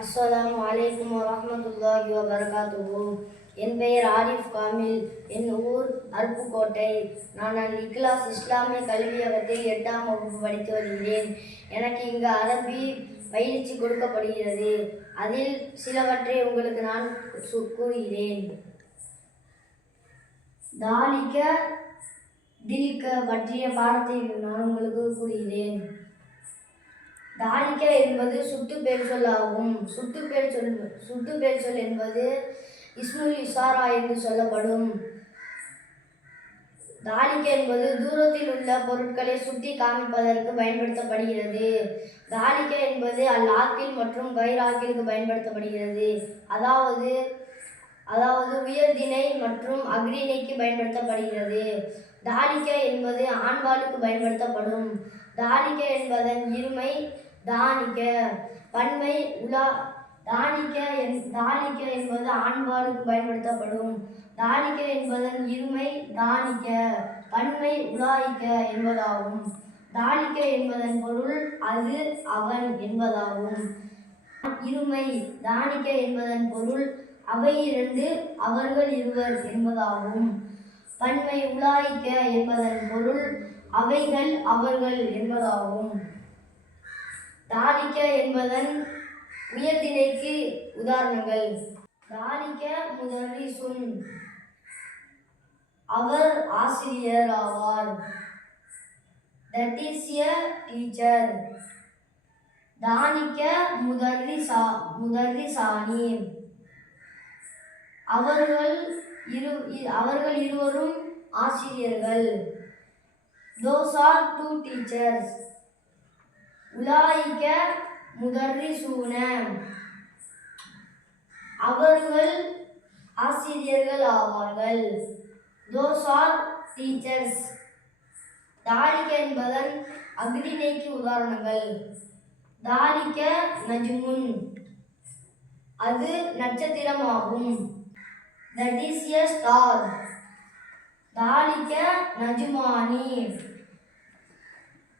அஸ்ஸலாமு அலைக்கும் வரஹ்மத்துல்லாஹி வபரகாத்துஹு. என் பெயர் ஆரிஃப் காமில். என் ஊர் அருப்புக்கோட்டை. நான் இக்லாஸ் இஸ்லாமிய கல்வியகத்தில் 8ஆம் வகுப்பு படித்து வருகிறேன். எனக்கு இங்கு அரபி பயிற்சி கொடுக்கப்படுகிறது. அதில் சிலவற்றை உங்களுக்கு நான் கூறுகிறேன். தாலிக தில்க பற்றிய பாடத்தை நான் உங்களுக்கு கூறுகிறேன். தாலிக என்பது சுட்டுப்பெயர் சொல் ஆகும். சுட்டுப்பெயர் சொல் என்பது இஸ்முல் இஷாரா என்று சொல்லப்படும். தாலிக என்பது தூரத்தில் உள்ள பொருட்களை சுட்டி காமிப்பதற்கு பயன்படுத்தப்படுகிறது. தாலிக என்பது அல்-ஆக்கில் மற்றும் கைர்-ஆக்கிலுக்கு பயன்படுத்தப்படுகிறது. அதாவது உயர்திணை மற்றும் அஃறிணைக்கு பயன்படுத்தப்படுகிறது. தாலிக என்பது ஆண்பாலுக்கு பயன்படுத்தப்படும். தாலிக என்பதன் இருமை தானிக, பன்மை உலா. தாலிக என்பது ஆண்பாலுக்கு பயன்படுத்தப்படும். தாலிக என்பதன் இருமை தானிக, பன்மை உலாயிக்க என்பதாகும். தாலிக என்பதன் பொருள் அது, அவன் என்பதாகும். இருமை தானிக என்பதன் பொருள் அவை இரண்டு, அவர்கள் இருவர் என்பதாகும். பன்மை உலாயிக்க என்பதன் பொருள் அவைகள் அவர்கள் என்பதாகும். தாலிக என்பதன் உயர்திணைக்கு உதாரணங்கள்: தாலிக முதர்ரிசுன், அவர் ஆசிரியர் ஆவார். That is a teacher. தானிக முதர்ரிசானி, அவர்கள் இருவரும் ஆசிரியர்கள். Those are two teachers. உலாயிக முதர்ரிசூன, அவர்கள் ஆசிரியர்கள் ஆவார்கள். Those are teachers. தாலிக என்பதன் அஃறிணைக்கு உதாரணங்கள்: தாலிக நஜ்முன், அது நட்சத்திரமாகும். That is a star. தாலிக நஜ்மானி,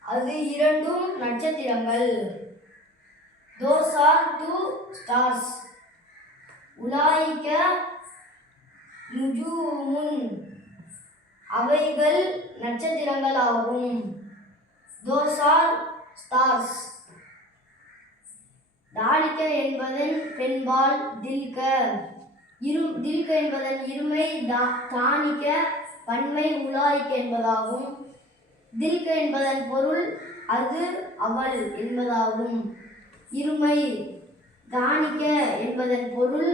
அது இரண்டும் நட்சத்திரங்கள். Those are two stars. உலாயிக நுஜூமுன், அவைகள் நட்சத்திரங்கள் ஆகும். Those are stars. தாலிக என்பதன் பெண்பால் தில்க. தில்க என்பதன் இருமை தானிக, பன்மை உலாயிக்க என்பதாகும். தில்க என்பதன் பொருள் அது, அவள் என்பதாகும். இருமை தானிக என்பதன் பொருள்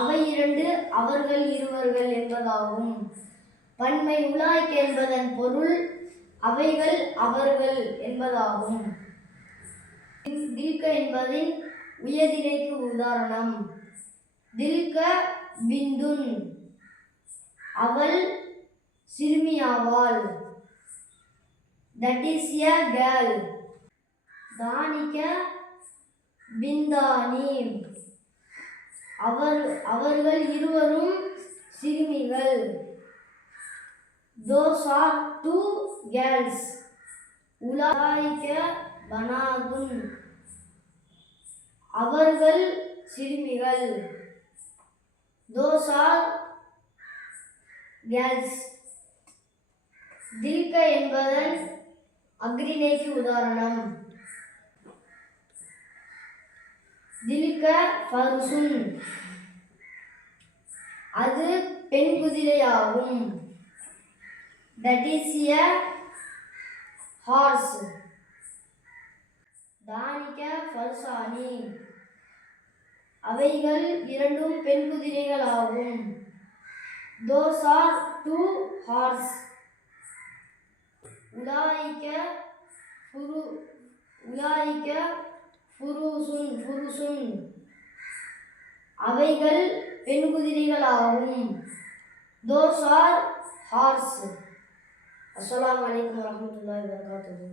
அவை இரண்டு, அவர்கள் இருவர்கள் என்பதாகும். பன்மை உலாயிக்க என்பதன் பொருள் அவைகள் அவர்கள் என்பதாகும். தில்க என்பதின் உயர்திணைக்கு உதாரணம்: தில்க பிந்துன், அவள் சிறுமியாவாள். That is a girl. தானிக பிந்தானி, அவர்கள் இருவரும் சிறுமிகள். Those are two girls. உலாயிக பனாதுன், அவர்கள் சிறுமிகள். Those are girls. தில்க என்பதன் அஃறிணைக்கு உதாரணம்: தில்க ஃபர்சுன், அது பெண் குதிரையாகும். That is a horse. தானிக ஃபர்சானி, அவைகள் இரண்டும் பெண் குதிரைகள் ஆகும். Those are two horse. உலாயிக ஃபுருசுன், அவைகள் பெண் குதிரைகள் ஆகும். Those are horse. அஸ்ஸலாமு அலைக்கும் வரஹ்மத்துல்லாஹி வபரகாத்துஹு.